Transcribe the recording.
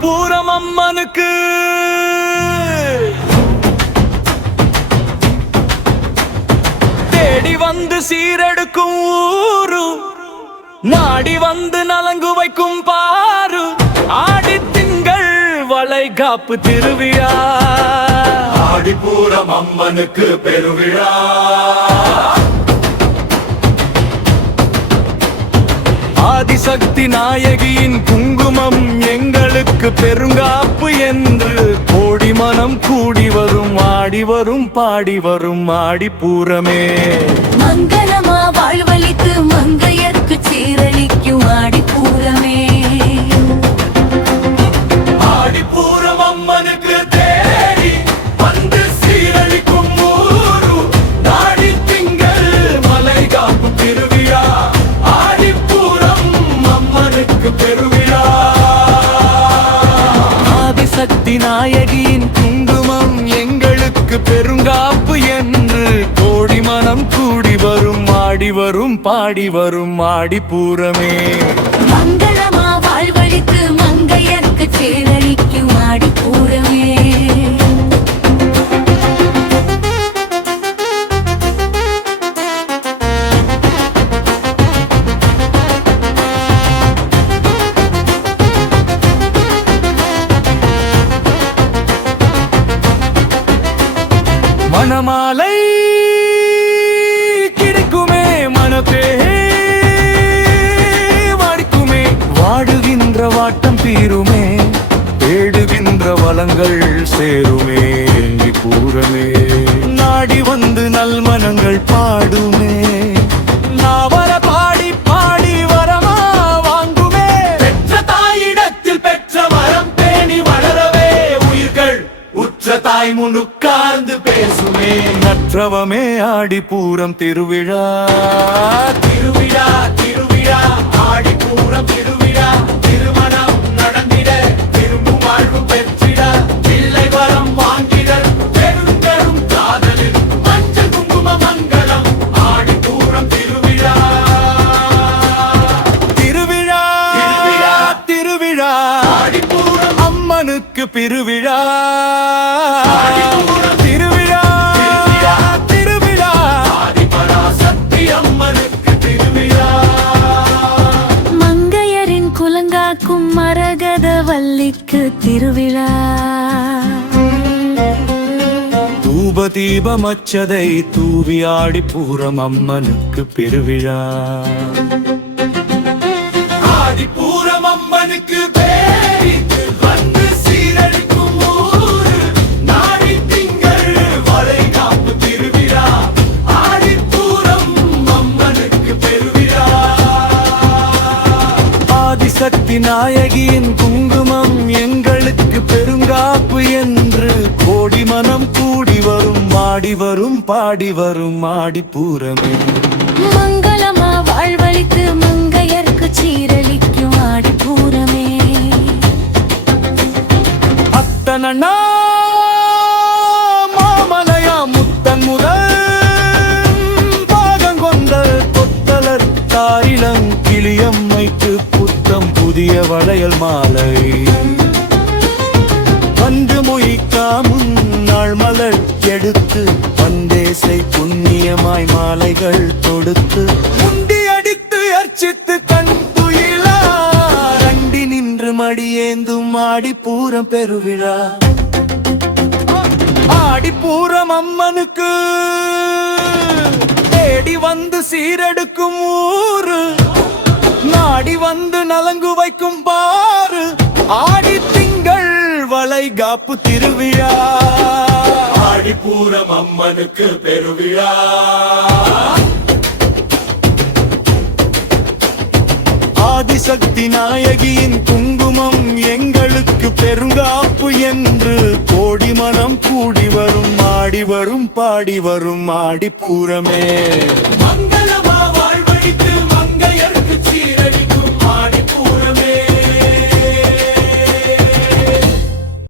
ஆடிப்பூரம் அம்மனுக்கு தேடி வந்து சீரெடுக்கும் ஊரு, நாடி வந்து நலங்கு வைக்கும் பாரு. ஆடி திங்கள் வளைகாப்பு திருவிழா, ஆடிப்பூரம் அம்மனுக்கு பெருவிழா. ஆதிசக்தி நாயகியின் குங்குமம் எங்களுக்கு பெருங்காப்பு என்று கோடி மனம் கூடி வரும், ஆடி வரும் பாடி வரும் ஆடிப்பூரமே. மங்களமா வாழ்வழித்து மங்கையர்க்கு சீரழிக்கும் ஆடிப்பூரமே. ஆடிப்பூரம் அம்மனுக்கு தேடி வந்து சீரழிக்கும் ஊரு, நாடி திங்கள் மலைகாப்பு திருவிழா. ஆடிப்பூரம் அம்மனுக்கு பெருவிழா. ஆதிசக்தி நாயகியின் குங்குமம் எங்களுக்கு பெருங்காப்பு என்று கோடி மனம் கூடி வரும், ஆடி வரும் பாடி வரும் ஆடிப்பூரமே. மங்களமா வாழ்வழித்து மங்கையர்க்கு சீரழிக்கும் ஆடிப்பூரமே. மணமாலை கிடைக்குமே, மனப்பே வாடிக்குமே, வாடுகின்ற வாட்டம் தீருமே, தேடுகின்ற வளங்கள் சேருமே. பூரமே நாடி வந்து நல்மனங்கள் பாடுமே, நாவல பாடி பாடி வரமா வாங்குமே. பெற்ற தாயிடத்தில் பெற்ற வரம் பேணி வளரவே உயிர்கள் உற்ற தாய் முன் உட்கார்ந்து பேசுமே. நற்றவமே ஆடிப்பூரம் திருவிழா, திருவிழா திருவிழா ஆடிப்பூரம் திருவிழா. திருமணம் நடந்திட திரும்பும் வாழ்வு பெற்றிட, பிள்ளை வரம் வாங்கிட பெரும் பெரும் காதலில் மஞ்சள் குங்கும மங்களம். ஆடிப்பூரம் திருவிழா திருவிழா திருவிழா திருவிழா ஆடிப்பூரம் அம்மனுக்கு பெருவிழா. ஆடிப்பூரம் திருவிழா திருவிழா திருவிழா ஆதிபராசக்தி அம்மனுக்கு திருவிழா. மங்கையரின் குலங்காக்கும் மரகத வள்ளிக்கு திருவிழா. தூப தீபமச்சதை தூவி ஆடிப்பூரம் அம்மனுக்கு பெருவிழா. ஆடிப்பூரம் அம்மனுக்கு பேரி வந்து சீரழிக்கும் ஊரு, நாடி திங்கள் வளைகாப்பு திருவிழா. ஆடிப்பூரம் அம்மனுக்கு பெருவிழா. ஆதிசக்தி நாயகியின் குங்குமம் எங்களுக்கு பெருங்காப்பு என்று கோடி மனம் கூடி வரும், ஆடி வரும் பாடி வரும் ஆடிப்பூரமே. மங்களமா வாழ்வழித்து மங்கையர்க்கு சீரழிக்கும் ஆடிப்பூரமே. அத்தனண்ணா மாமலையா முத்தன் முதல் பாகங்கொண்ட கொத்தலர் தாரிலங் கிளியம்மைக்கு புத்தம் புதிய வளையல் மாலை. வந்து மொய்க்காமுன் நாள் மலர் எடுத்து வந்தேசை புண்ணியமாய் மாலைகள் தொடுத்து முண்டி அடித்து அர்ச்சித்து கண் துயிலா ரண்டி நின்று மடியேந்தும் ஆடிப்பூரம் பெருவிழா. ஆடிப்பூரம் அம்மனுக்கு தேடி வந்து சீரெடுக்கும் ஊரு, நாடி வந்து நலங்கு வைக்கும் பாரு. ஆடி திங்கள் வளைகாப்பு திருவிழா, ஆடிப்பூரம் அம்மனுக்கு பெருவிழா. ஆதிசக்தி நாயகியின் குங்குமம் எங்களுக்கு பெருங்காப்பு என்று கோடி மனம் கூடி வரும், ஆடி வரும் பாடி வரும் ஆடிப்பூரமே. மங்களமா வாழ்வழித்து